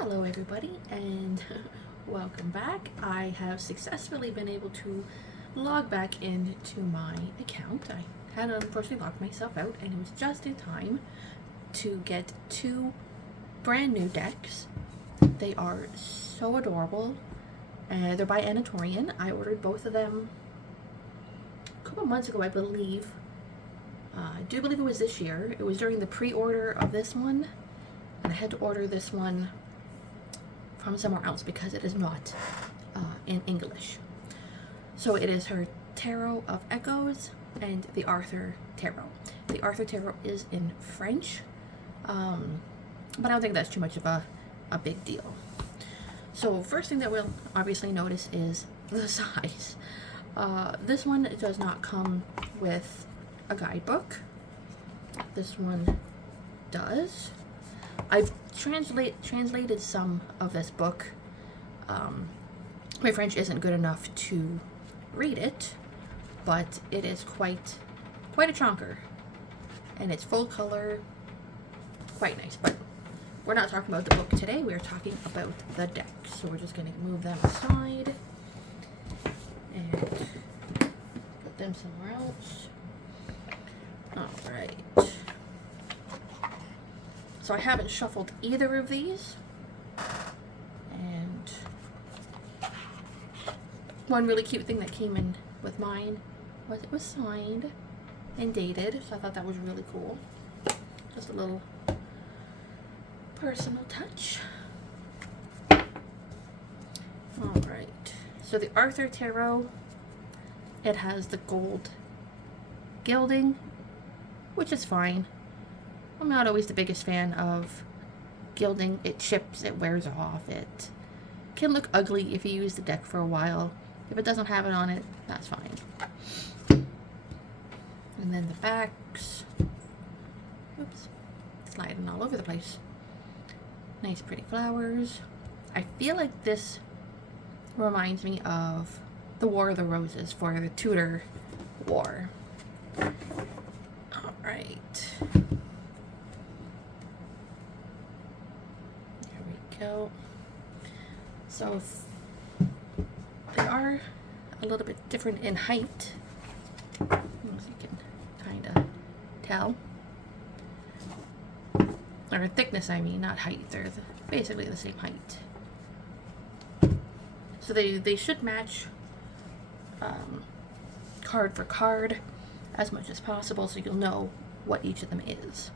Hello everybody and welcome back. I have successfully been able to log back into my account. I had unfortunately locked myself out and it was just in time to get two brand new decks. They are so adorable. They're by Tourian. I ordered both of them a couple months ago, I believe. I do believe it was this year. It was during the pre-order of this one, and I had to order this one from somewhere else because it is not in English. So it is her Tarot of Echoes and the Arthur Tarot. The Arthur Tarot is in French, but I don't think that's too much of a big deal. So first thing that we'll obviously notice is the size. This one does not come with a guidebook. This one does. I've translated some of this book. My French isn't good enough to read it, but it is quite a chonker, and it's full color, quite nice. But we're not talking about the book today. We're talking about the deck. So we're just going to move them aside and put them somewhere else. All right. So I haven't shuffled either of these. And one really cute thing that came in with mine was it was signed and dated. So I thought that was really cool. Just a little personal touch. All right. So the Arthur Tarot, it has the gold gilding, which is fine. I'm not always the biggest fan of gilding. It chips, it wears off, it can look ugly if you use the deck for a while. If it doesn't have it on it, that's fine. And then the backs, oops, sliding all over the place. Nice pretty flowers. I feel like this reminds me of the War of the Roses for the Tudor War. All right. Go. So they are a little bit different in height, as you can kind of tell, or thickness, I mean, not height. They're basically the same height. So they should match card for card as much as possible, so you'll know what each of them is.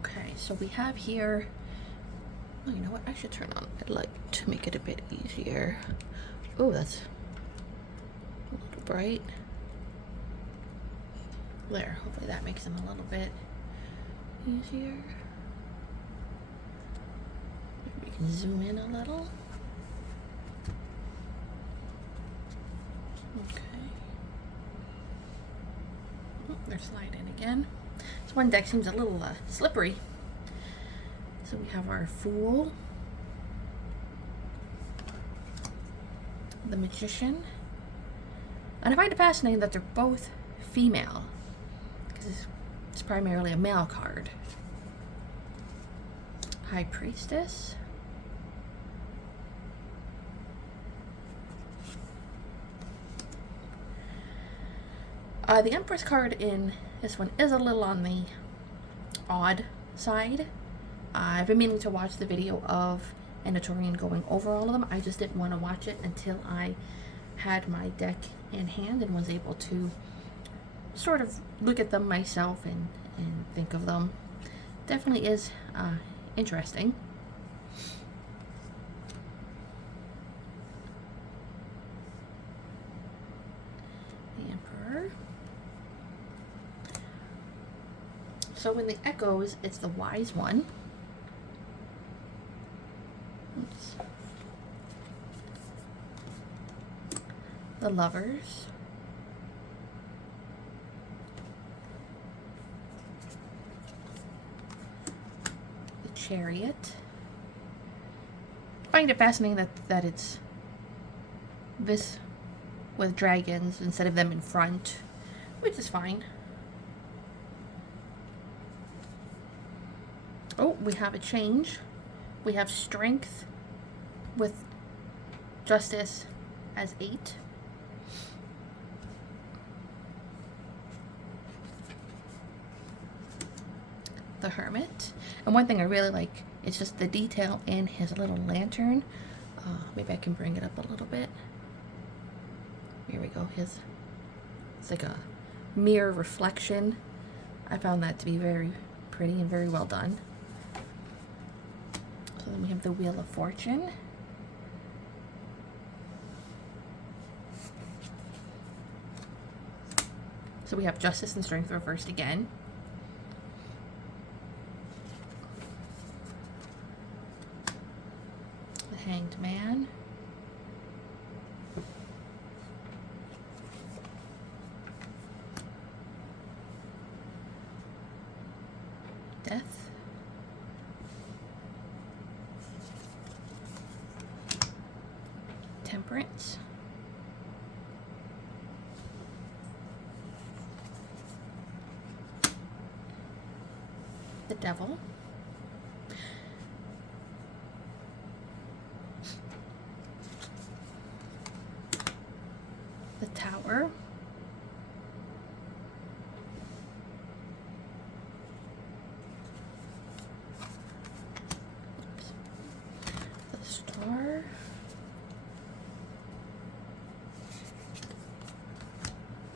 Okay, so we have here, oh, you know what, I should turn on the light to make it a bit easier. Oh, that's a little bright. There, hopefully that makes them a little bit easier. Maybe we can zoom in a little. Okay. Oh, they're sliding again. This one deck seems a little slippery. So we have our Fool, the Magician, and I find it fascinating that they're both female, because it's primarily a male card. High Priestess, the Empress card in this one is a little on the odd side. I've been meaning to watch the video of Tourian going over all of them. I just didn't want to watch it until I had my deck in hand and was able to sort of look at them myself and think of them. Definitely is interesting. The Emperor. So in the Echoes, it's the Wise One. Oops. The Lovers. The Chariot. I find it fascinating that it's this with dragons instead of them in front, which is fine. Oh, we have a change. We have strength with justice as 8. The Hermit. And one thing I really like is just the detail in his little lantern. Maybe I can bring it up a little bit. Here we go. It's like a mirror reflection. I found that to be very pretty and very well done. So then we have the Wheel of Fortune. So we have justice and strength reversed again. The Hanged Man. Death. Temperance. The Devil. The Tower. Oops. The Star.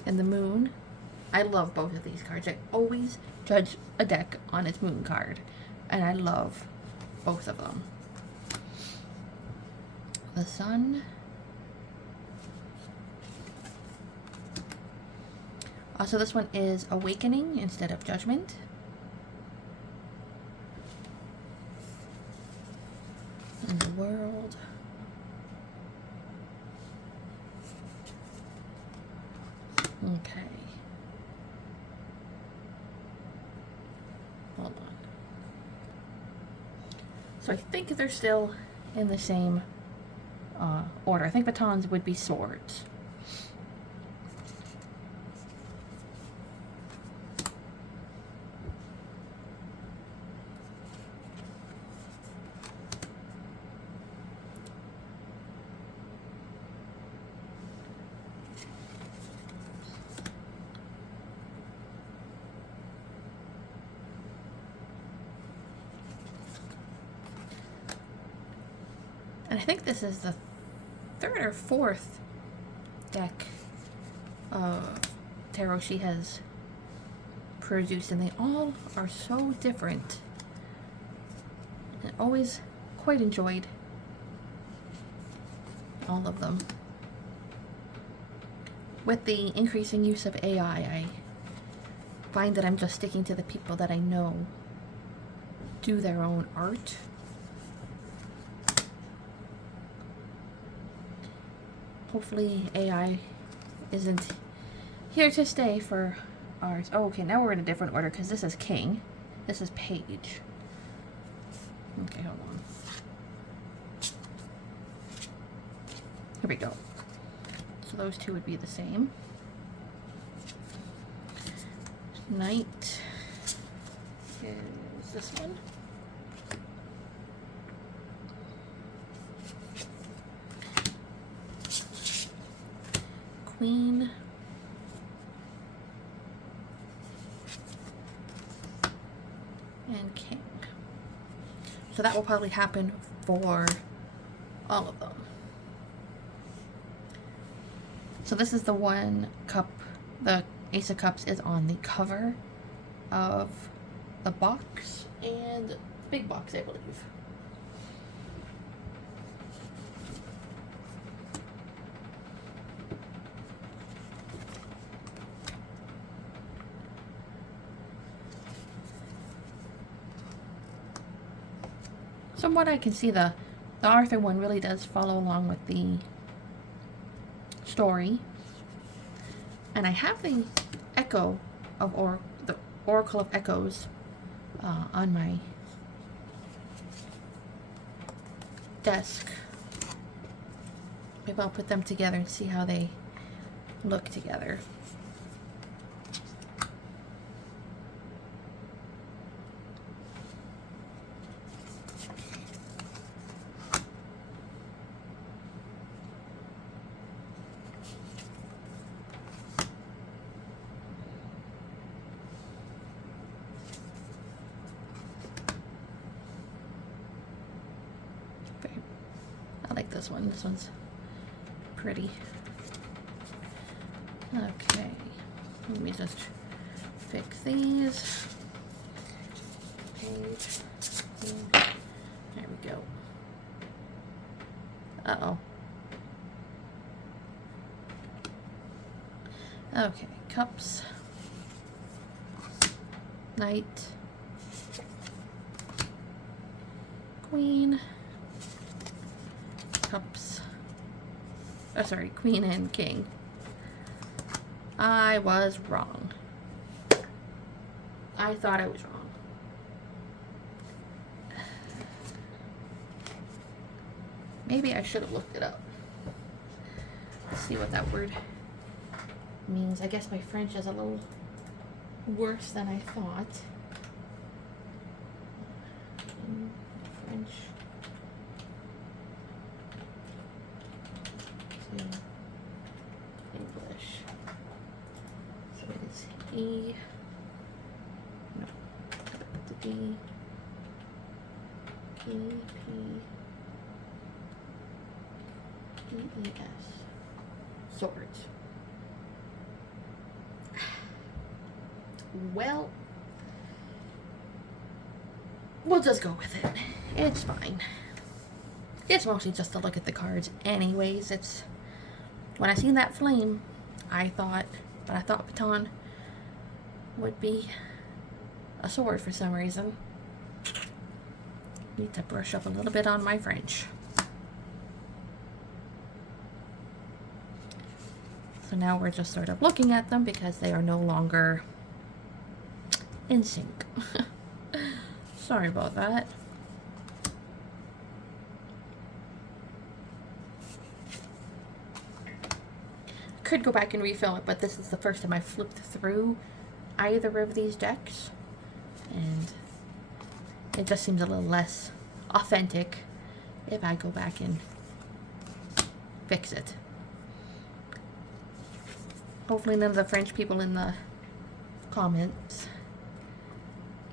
And the Moon. I love both of these cards. I always judge a deck on its Moon card, and I love both of them. The Sun. Also, this one is Awakening instead of Judgment. And the World. Okay. Hold on. So I think they're still in the same order. I think batons would be swords. And I think this is the 3rd or 4th deck tarot she has produced, and they all are so different. And always quite enjoyed all of them. With the increasing use of AI, I find that I'm just sticking to the people that I know do their own art. Hopefully AI isn't here to stay for ours. Oh, okay, now we're in a different order because this is King. This is Page. Okay, hold on. Here we go. So those two would be the same. Knight is this one. Queen. And King. So that will probably happen for all of them. So this is the one cup, the Ace of Cups is on the cover of the box, and big box, I believe. So from what I can see, the Arthur one really does follow along with the story. And I have the Echo of the Oracle of Echoes on my desk. Maybe I'll put them together and see how they look together. this one. This one's pretty. Okay, let me just fix these. Page. There we go. Uh-oh. Okay, cups. Knight. Queen. Cups. Oh, sorry, queen and king. I was wrong. I thought I was wrong. Maybe I should have looked it up. Let's see what that word means. I guess my French is a little worse than I thought. In French. To English. So it is E. No. The D. K, P. E-E-S. Swords. Well, we'll just go with it. It's fine. It's mostly just to look at the cards anyways. It's when I seen that flame, I thought baton would be a sword for some reason. Need to brush up a little bit on my French. So now we're just sort of looking at them because they are no longer in sync. Sorry about that. Could go back and refilm it, but this is the first time I flipped through either of these decks, and it just seems a little less authentic if I go back and fix it. Hopefully none of the French people in the comments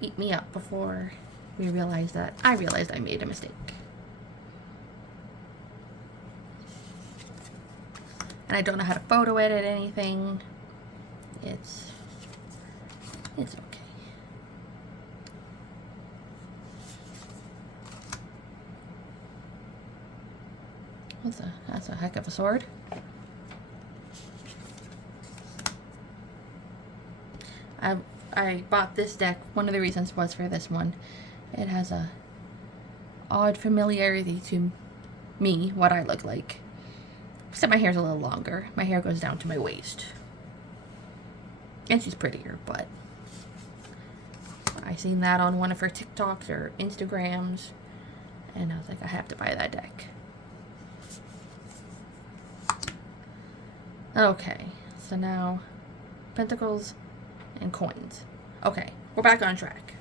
eat me up before we realize that I realized I made a mistake. And I don't know how to photo edit anything. It's okay. That's a heck of a sword. I bought this deck. One of the reasons was for this one. It has a odd familiarity to me, what I look like. Except my hair's a little longer. My hair goes down to my waist. And she's prettier, but I seen that on one of her TikToks or Instagrams, and I was like, I have to buy that deck. Okay, so now pentacles and coins. Okay, we're back on track.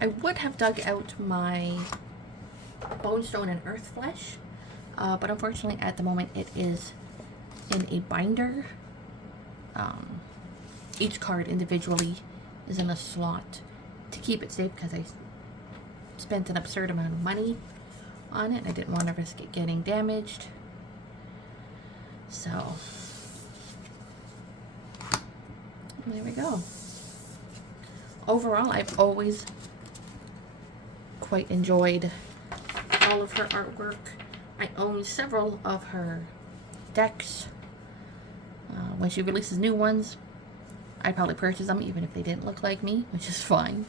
I would have dug out my Bonestone and Earth Flesh, but unfortunately at the moment it is in a binder. Each card individually is in a slot to keep it safe because I spent an absurd amount of money on it. I didn't want to risk it getting damaged. So, there we go. Overall, I've always quite enjoyed all of her artwork. I own several of her decks. When she releases new ones, I'd probably purchase them even if they didn't look like me, which is fine.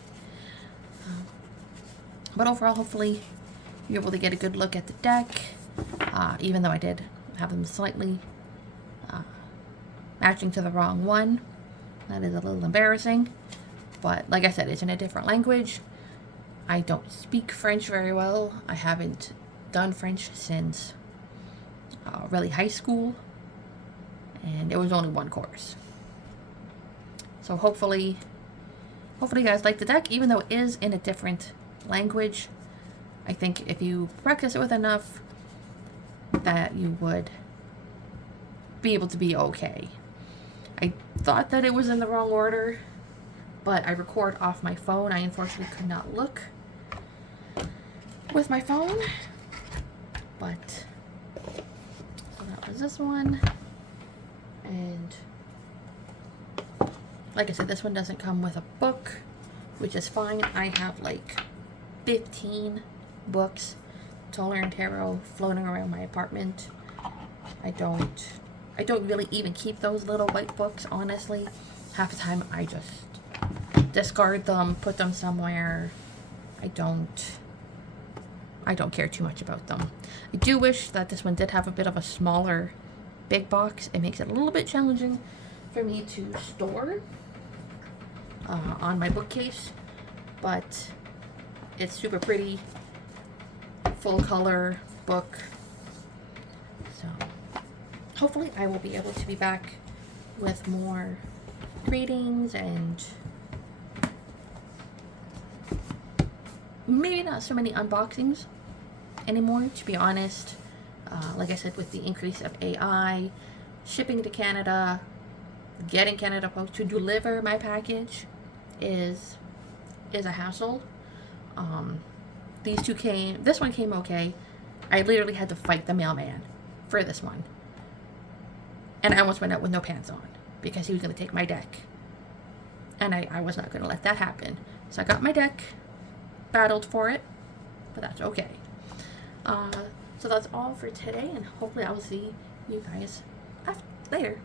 But overall, hopefully, you're able to get a good look at the deck, even though I did have them slightly matching to the wrong one. That is a little embarrassing, but like I said, it's in a different language. I don't speak French very well. I haven't done French since really high school, and it was only one course. So hopefully you guys like the deck, even though it is in a different language. I think if you practice it with enough, that you would be able to be okay. I thought that it was in the wrong order, but I record off my phone. I unfortunately could not look with my phone, but so that was this one. And like I said, this one doesn't come with a book, which is fine. I have like 15 books, Tourian tarot, floating around my apartment. I don't really even keep those little white books, honestly. Half the time I just discard them, put them somewhere. I don't care too much about them. I do wish that this one did have a bit of a smaller big box. It makes it a little bit challenging for me to store on my bookcase, but it's super pretty, full color book. So hopefully I will be able to be back with more readings and maybe not so many unboxings anymore, to be honest. Like I said, with the increase of AI, shipping to Canada, getting Canada Post to deliver my package is a hassle. This one came okay. I literally had to fight the mailman for this one. And I almost went out with no pants on because he was going to take my deck. And I was not going to let that happen. So I got my deck, battled for it, but that's okay. So that's all for today, and hopefully I will see you guys later.